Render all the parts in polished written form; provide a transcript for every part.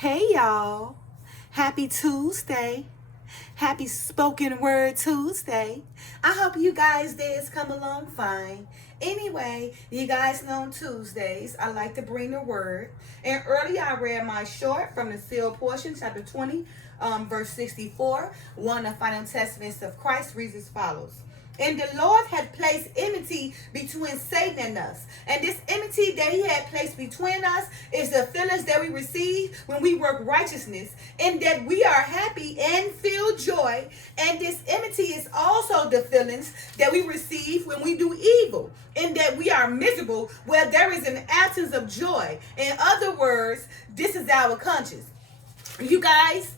Hey y'all, happy Tuesday. Happy spoken word Tuesday. I hope you guys days come along fine. Anyway, you guys know on Tuesdays I like to bring the word. And earlier I read my short from the sealed portion, chapter 20, verse 64. One of the final testaments of Christ reads as follows. And the Lord had placed enmity between Satan and us. And this enmity that he had placed between us is the feelings that we receive when we work righteousness, and that we are happy and feel joy. And this enmity is also the feelings that we receive when we do evil, and that we are miserable where there is an absence of joy. In other words, this is our conscience. You guys,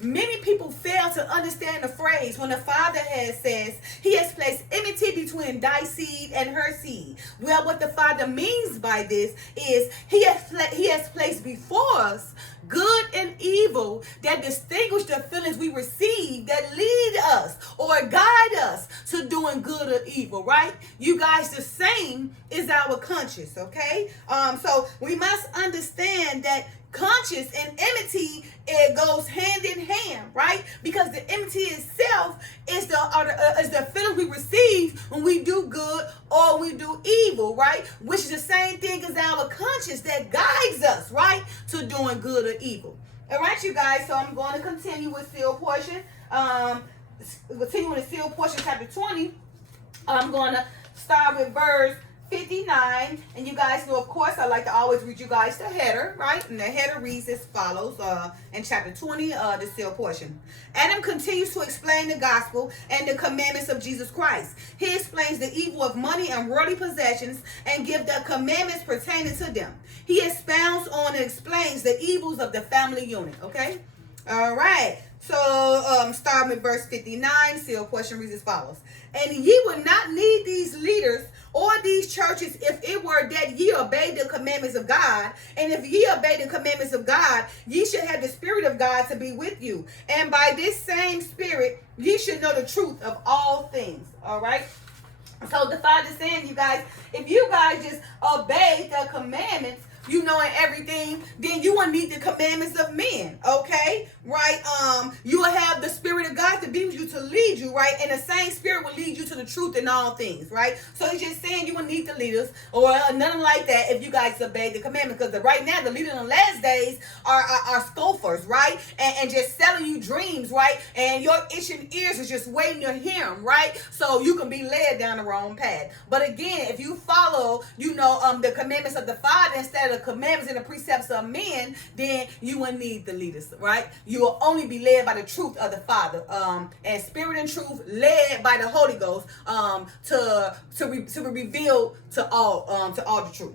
many people fail to understand the phrase when the Father says he has placed enmity between thy seed and her seed. Well, what the Father means by this is he has placed before us good and evil that distinguish the feelings we receive, that lead us or guide us to doing good or evil, right? You guys, the same is our conscience, okay? So we must understand that conscience and enmity, it goes hand in hand, right? Because the enmity itself is the feeling we receive when we do good or we do evil, right? Which is the same thing as our conscience that guides us, right, to doing good or evil. All right, you guys. So I'm going to continue with sealed portion. Continue with the sealed portion, chapter 20. I'm going to start with verse 59, and you guys know, of course, I like to always read you guys the header, right? And the header reads as follows in chapter 20, the sealed portion. Adam continues to explain the gospel and the commandments of Jesus Christ. He explains the evil of money and worldly possessions and gives the commandments pertaining to them. He expounds on and explains the evils of the family unit, okay? All right. So, starting with verse 59, sealed portion reads as follows. And ye would not need these leaders or these churches if it were that ye obeyed the commandments of God. And if ye obey the commandments of God, ye should have the Spirit of God to be with you. And by this same Spirit, ye should know the truth of all things. All right? So the Father's saying, you guys, if you guys just obey the commandments, you know, and everything, then you won't need the commandments of men, okay? Right? You will have the Spirit of God to be with you, to lead you, right? And the same Spirit will lead you to the truth in all things, right? So he's just saying you will need the leaders or nothing like that if you guys obey the commandments. Because right now, the leaders in the last days are scoffers, right? And just selling you dreams, right? And your itching ears is just waiting to hear them, right? So you can be led down the wrong path. But again, if you follow, the commandments of the Father instead of the commandments and the precepts of men, then you will need the leaders, right? You will only be led by the truth of the Father, and spirit and truth led by the Holy Ghost, to be revealed to all the truth.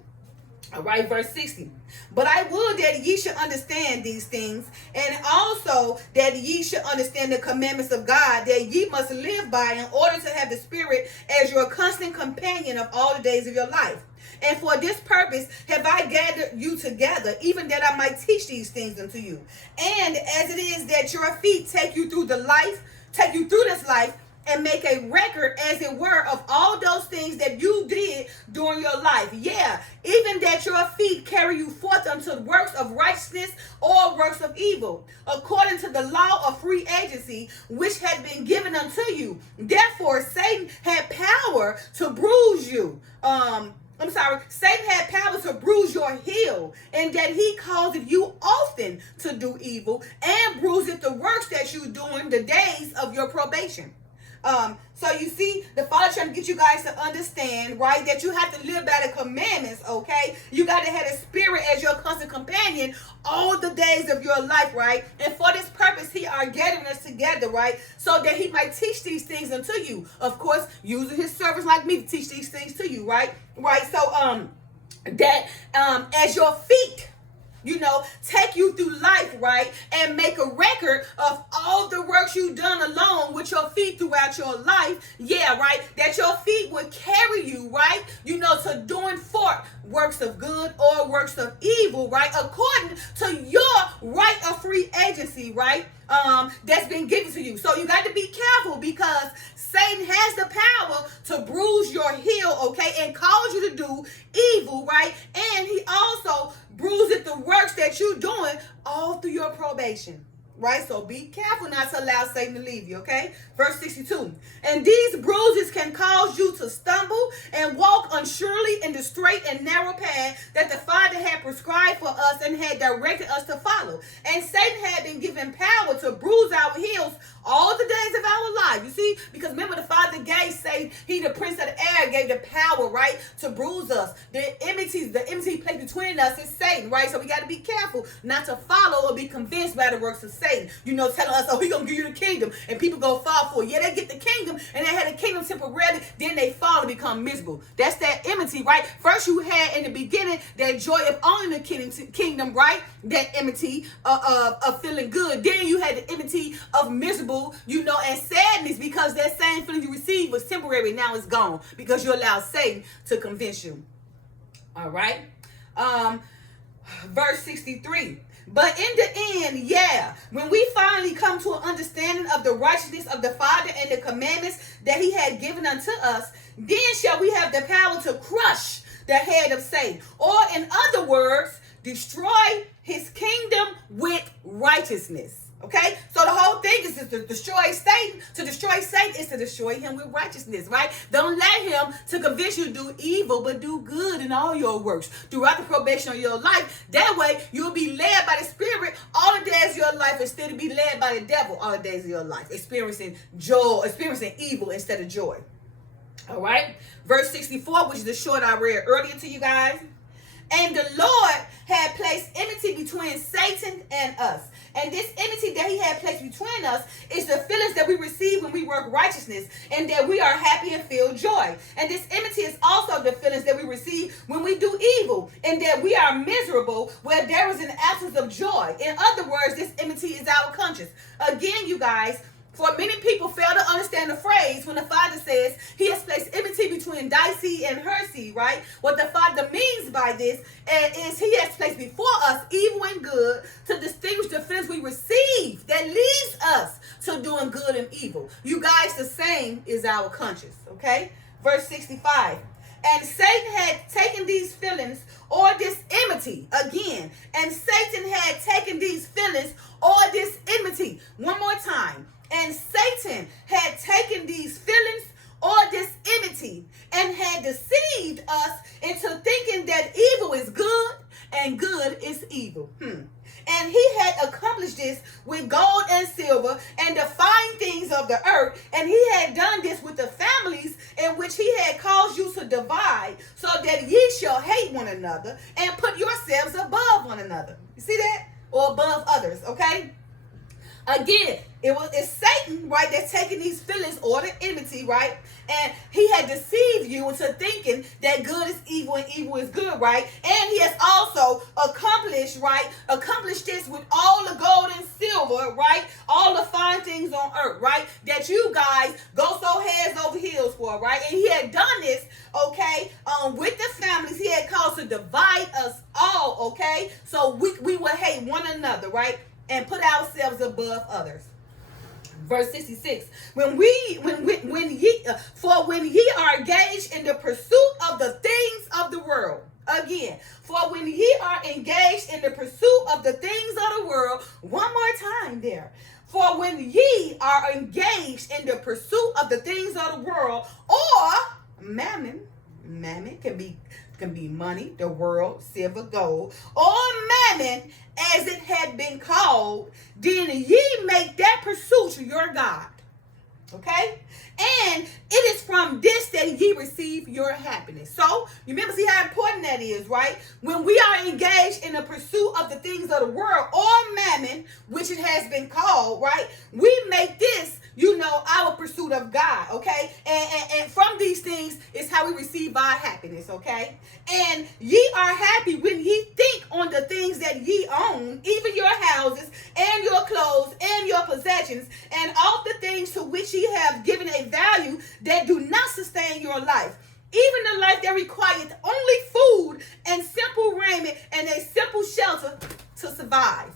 All right, verse 60. But I would that ye should understand these things, and also that ye should understand the commandments of God, that ye must live by in order to have the Spirit as your constant companion of all the days of your life. And for this purpose have I gathered you together, even that I might teach these things unto you. And as it is that your feet take you through this life, and make a record, as it were, of all those things that you did during your life. Yeah, even that your feet carry you forth unto works of righteousness or works of evil, according to the law of free agency, which had been given unto you. Therefore, Satan had power to bruise you. Satan had power to bruise your heel, and that he caused you often to do evil, and bruised the works that you do in the days of your probation. So you see, the Father trying to get you guys to understand, right, that you have to live by the commandments, okay? You got to have the Spirit as your constant companion all the days of your life, right? And for this purpose, he are gathering us together, right, so that he might teach these things unto you. Of course, using his servants like me to teach these things to you, right? Right, so, as your feet, take you through life, right? And make a record of all the works you've done alone with your feet throughout your life. Yeah, right? That your feet would carry you, right? To doing forth works of good or works of evil, right? According to your right of free agency, right? That's been given to you. So you got to be careful, because Satan has the power to bruise your heel, okay? And cause you to do evil, right? And he also bruiseth the works that you're doing all through your probation. Right? So be careful not to allow Satan to leave you, okay? Verse 62. And these bruises can cause you to stumble and walk unsurely in the straight and narrow path that the Father had prescribed for us and had directed us to follow. And Satan had been given power to bruise our heels all the days of our life. You see? Because remember, the Father gave Satan, he the prince of the air, gave the power, right, to bruise us. The enmity placed between us is Satan, right? So we got to be careful not to follow or be convinced by the works of Satan. You know, telling us, oh, he gonna give you the kingdom, and people go fall for it. Yeah, they get the kingdom, and they had the kingdom temporarily, then they fall and become miserable. That's that enmity, right? First you had in the beginning that joy of owning the kingdom, right? That enmity of feeling good. Then you had the enmity of miserable, you know, and sadness, because that same feeling you received was temporary. Now it's gone because you allowed Satan to convince you. All right. Verse 63. But in the end, yeah, when we finally come to an understanding of the righteousness of the Father and the commandments that he had given unto us, then shall we have the power to crush the head of Satan. Or in other words, destroy his kingdom with righteousness. Okay, so the whole thing is to destroy Satan. To destroy Satan is to destroy him with righteousness, right? Don't let him to convince you to do evil, but do good in all your works throughout the probation of your life. That way, you'll be led by the Spirit all the days of your life instead of be led by the devil all the days of your life, experiencing joy, experiencing evil instead of joy. All right, verse 64, which is the short I read earlier to you guys. And the Lord had placed enmity between Satan and us. And this enmity that he had placed between us is the feelings that we receive when we work righteousness, and that we are happy and feel joy. And this enmity is also the feelings that we receive when we do evil, and that we are miserable where there is an absence of joy. In other words, this enmity is our conscience. Again, you guys, for many people fail to understand the phrase when the Father says he has placed enmity between thy seed and her seed, right? What the Father means by this is he has placed before us evil and good to distinguish the feelings we receive that leads us to doing good and evil. You guys, the same is our conscience, okay? Verse 65. And Satan had taken these feelings or this enmity again. And Satan had taken these feelings or this enmity. One more time. And Satan had taken these feelings or this enmity and had deceived us into thinking that evil is good and good is evil. And he had accomplished this with gold and silver and the fine things of the earth. And he had done this with the families in which he had caused you to divide, so that ye shall hate one another and put yourselves above one another. You see that? Or above others, okay? Again, it's Satan, right, that's taking these feelings or the enmity, right? And he had deceived you into thinking that good is evil and evil is good, right? And he has also accomplished this with all the gold and silver, right? All the fine things on earth, right? That you guys go so heads over heels for, right? And he had done this, okay, with the families. He had caused to divide us all, okay? So we would hate one another, right? And put ourselves above others. Verse 66. When ye are engaged in the pursuit of the things of the world. Again, for when ye are engaged in the pursuit of the things of the world, one more time there. For when ye are engaged in the pursuit of the things of the world, or mammon can be money, the world, silver, gold, or mammon, as it had been called, then ye make that pursuit your God. Okay? And it is from this that ye receive your happiness. So, you remember, see how important that is, right? When we are engaged in the pursuit of the things of the world, or mammon, which it has been called, right? We make this, our pursuit of God, okay? And from these things is how we receive our happiness, okay? And ye are happy when ye think on the things that ye own, even your houses and your clothes and your possessions, and all the things to which ye have given a value that do not sustain your life. Even the life that required only food and simple raiment and a simple shelter to survive.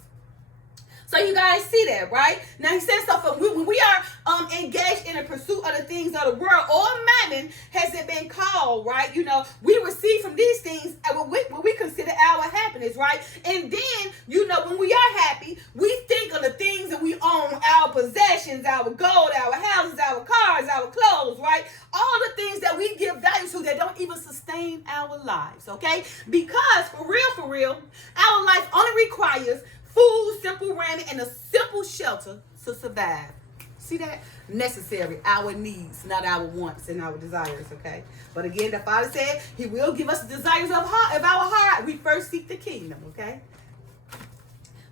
So you guys see that, right? Now he says so when we are engaged in a pursuit of the things of the world or mammon, has it been called, right? We receive from these things what we consider our happiness, right? And then, when we are happy, we think of the things that we own, our possessions, our gold, our houses, our cars, our clothes, right? All the things that we give value to that don't even sustain our lives, okay? Because for real, our life only requires food, simple raiment, and a simple shelter to survive. See that? Necessary. Our needs, not our wants and our desires, okay? But again, the Father said he will give us the desires of our heart. We first seek the kingdom, okay?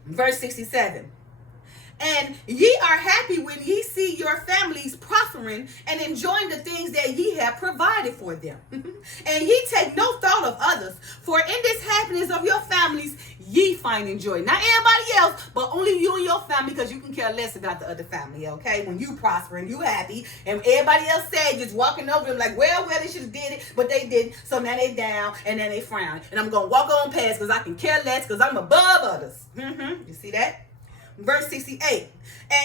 Verse 67. And ye are happy when ye see your families prospering and enjoying the things that ye have provided for them. And ye take no thought of others. For in this happiness of your families, ye find joy. Not everybody else, but only you and your family, because you can care less about the other family, okay? When you prosper and you happy, and everybody else sad, just walking over them like, well, they should have did it, but they didn't. So now they down, and then they frown. And I'm going to walk on past because I can care less because I'm above others. You see that? Verse 68,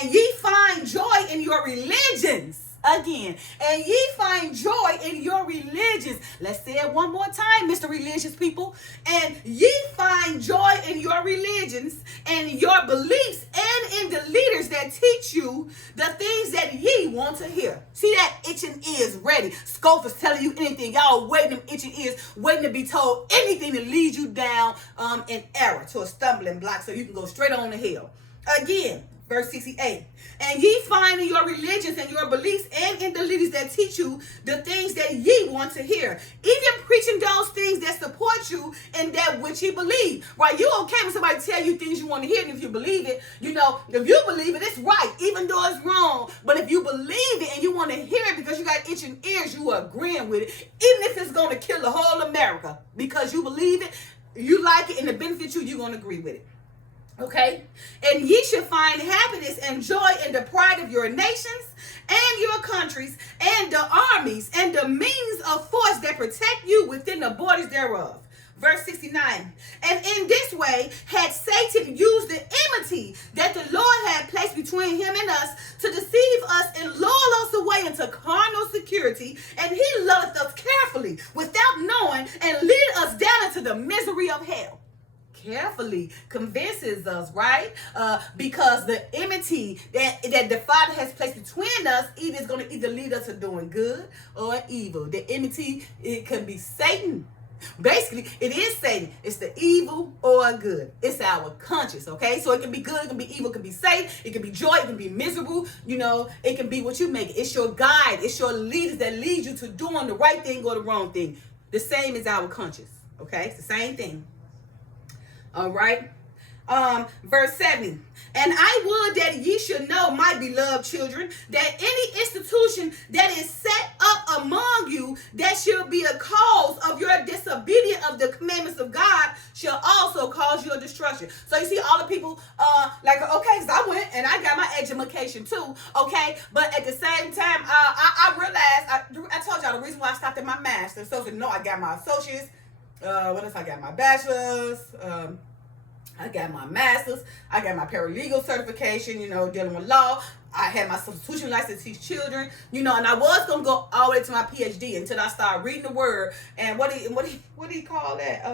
and ye find joy in your religions. Again, and ye find joy in your religions. Let's say it one more time, Mr. Religious people. And ye find joy in your religions and your beliefs and in the leaders that teach you the things that ye want to hear. See that? Itching ears ready. Scope is telling you anything. Y'all waiting them itching ears, waiting to be told anything to lead you down in error to a stumbling block so you can go straight on to hell. Again, verse 68. And ye find in your religions and your beliefs and in the leaders that teach you the things that ye want to hear. Even preaching those things that support you in that which ye believe. Right? You okay when somebody tell you things you want to hear, and if you believe it, if you believe it, it's right, even though it's wrong. But if you believe it and you want to hear it because you got itching ears, you are agreeing with it. Even if it's going to kill the whole America. Because you believe it, you like it, and it benefits you, you're going to agree with it. Okay, and ye should find happiness and joy in the pride of your nations and your countries and the armies and the means of force that protect you within the borders thereof. Verse 69, and in this way had Satan used the enmity that the Lord had placed between him and us to deceive us and lull us away into carnal security, and he loveth us carefully without knowing and lead us down into the misery of hell. Carefully convinces us, right? Because the enmity that the Father has placed between us is going to either lead us to doing good or evil. The enmity, it can be Satan. Basically, it is Satan. It's the evil or good. It's our conscience, okay? So it can be good, it can be evil, it can be Satan, it can be joy, it can be miserable. It can be what you make it. It's your guide. It's your leaders that lead you to doing the right thing or the wrong thing. The same as our conscience, okay? It's the same thing. All right. Verse 70. And I would that ye should know, my beloved children, that any institution that is set up among you that shall be a cause of your disobedience of the commandments of God shall also cause your destruction. So you see all the people okay, so I went and I got my education too, okay? But at the same time, I realized, I told y'all the reason why I stopped at my master's. So no, I got my associates. What else? I got my bachelor's. I got my master's. I got my paralegal certification, dealing with law. I had my substitution license to teach children, and I was going to go all the way to my PhD until I started reading the word. And what do you call that?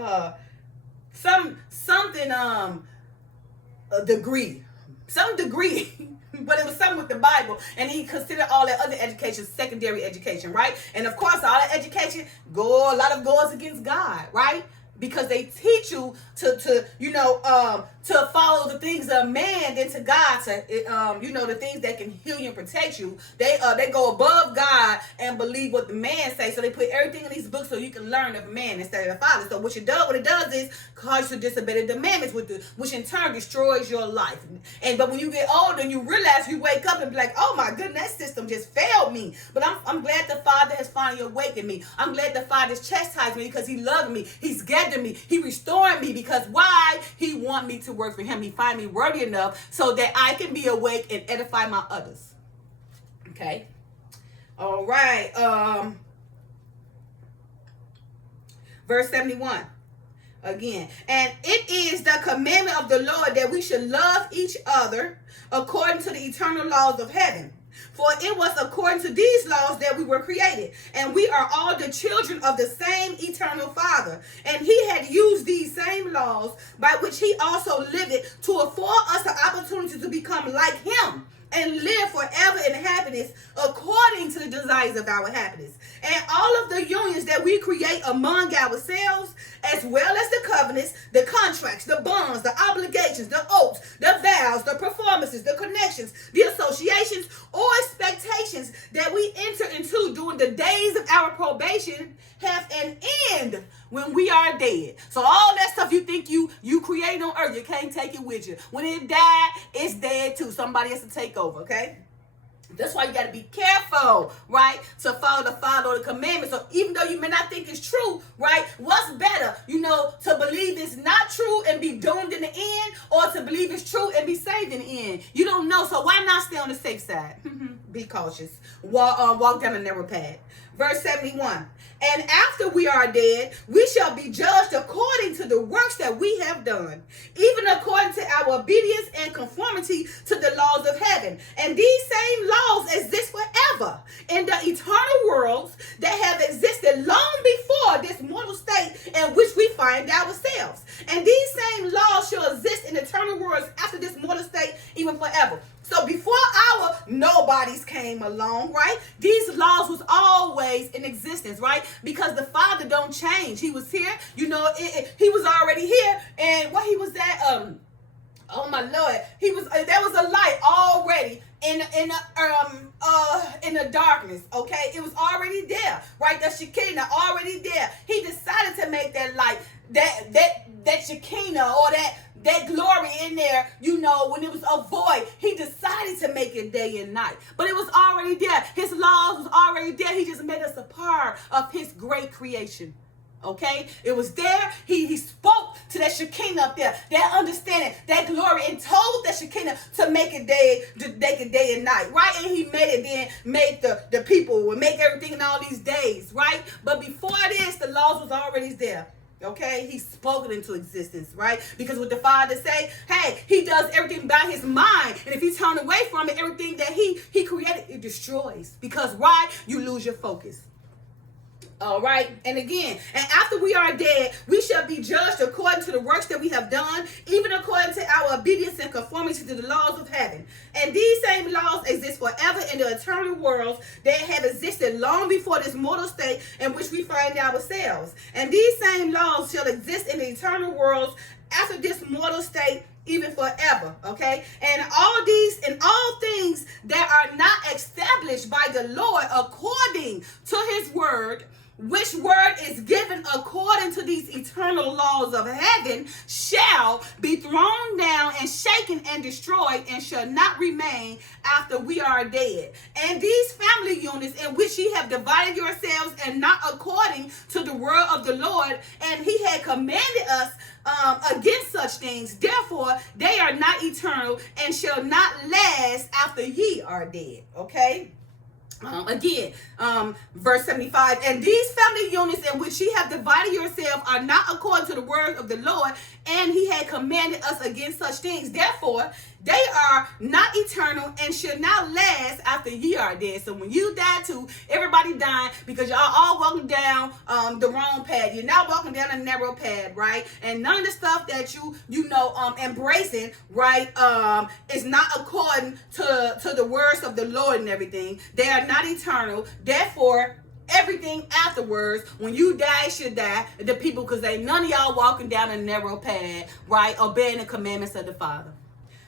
A degree. Some degree. But it was something with the Bible, and he considered all that other education secondary education, right? And of course, all that education a lot of goes against God, right? Because they teach you to follow the things of man than to God, the things that can heal you and protect you. They go above God and believe what the man says. So they put everything in these books so you can learn of man instead of the Father. So what it does is cause you to disobey the commandments, which in turn destroys your life. But when you get older and you realize, you wake up and be like, oh my goodness, that system just failed me. But I'm glad the Father has finally awakened me. I'm glad the Father's chastised me because he loved me. He's gathered me. He restored me because why? He want me to work for him. He find me worthy enough so that I can be awake and edify my others. Okay. All right. Verse 71. Again. And it is the commandment of the Lord that we should love each other according to the eternal laws of heaven. For it was according to these laws that we were created. And we are all the children of the same eternal Father. And he had used these same laws by which he also lived it to afford us the opportunity to become like him and live forever in happiness according to the desires of our happiness. And all of the unions that we create among ourselves, as well as the covenants, the contracts, the bonds, the obligations, the oaths, the vows, the performances, the connections, the associations, or expectations that we enter into during the days of our probation have an end when we are dead. So all that stuff you think you create on earth, you can't take it with you. When it died, it's dead too. Somebody has to take over, okay? That's why you got to be careful, right, to follow the commandments. So even though you may not think it's true, right, what's better, to believe it's not true and be doomed in the end, or to believe it's true and be saved in the end? You don't know, so why not stay on the safe side? Be cautious. Walk down the narrow path. Verse 71. And after we are dead, we shall be judged according to the works that we have done, even according to our obedience and conformity to the laws of heaven. And these same laws exist forever in the eternal worlds that have existed long before this mortal state in which we find ourselves. And these same laws shall exist in eternal worlds after this mortal state, even forever. So before our nobodies came along, right, these laws was always in existence, right? Because the Father don't change. He was here, he was already here. And what he was at, oh my Lord, there was a light already in the darkness, okay? It was already there, right? The Shekinah already there. He decided to make that light, that Shekinah, or that glory in there, when it was a void. He decided to make it day and night. But it was already there. His laws was already there. He just made us a part of his great creation. Okay? It was there. He spoke to that Shekinah up there, that understanding, that glory, and told that Shekinah to make it day and night, right? And he made it, then made the people, and make everything in all these days, right? But before this, the laws was already there. Okay, he spoke it into existence, right? Because what the Father say, hey, he does everything by his mind. And if you turn away from it, everything that he created, it destroys. Because why? You lose your focus. All right. And again, and after we are dead, we shall be judged according to the works that we have done, even according to our obedience and conformity to the laws of heaven. And these same laws exist forever in the eternal worlds that have existed long before this mortal state in which we find ourselves. And these same laws shall exist in the eternal worlds after this mortal state, even forever. Okay? And all things that are not established by the Lord according to his word, which word is given according to these eternal laws of heaven, shall be thrown down and shaken and destroyed, and shall not remain after we are dead. And these family units in which ye have divided yourselves, and not according to the word of the Lord, and he had commanded us against such things, therefore they are not eternal, and shall not last after ye are dead. Okay? Verse 75, and these family units in which ye have divided yourselves are not according to the word of the Lord, and he had commanded us against such things. Therefore, they are not eternal and should not last after ye are dead. So when you die too, everybody dying, because y'all all walking down the wrong path. You're not walking down a narrow path, right? And none of the stuff that you embracing, right, is not according to the words of the Lord and everything. They are not eternal. Therefore, everything afterwards, when you die, should die. The people, because they none of y'all walking down a narrow path, right, obeying the commandments of the Father.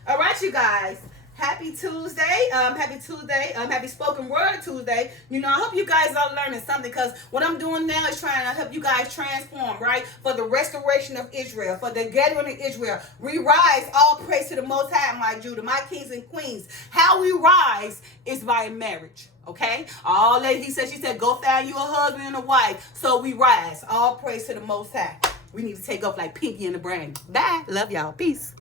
All right, you guys. Happy Tuesday. Happy Spoken Word Tuesday. I hope you guys are learning something, because what I'm doing now is trying to help you guys transform, right? For the restoration of Israel, for the gathering of Israel. We rise, all praise to the Most High, my Judah, my kings and queens. How we rise is by marriage. Okay? All that she said, go find you a husband and a wife. So we rise. All praise to the Most High. We need to take up like Pinky and the Brain. Bye. Love y'all. Peace.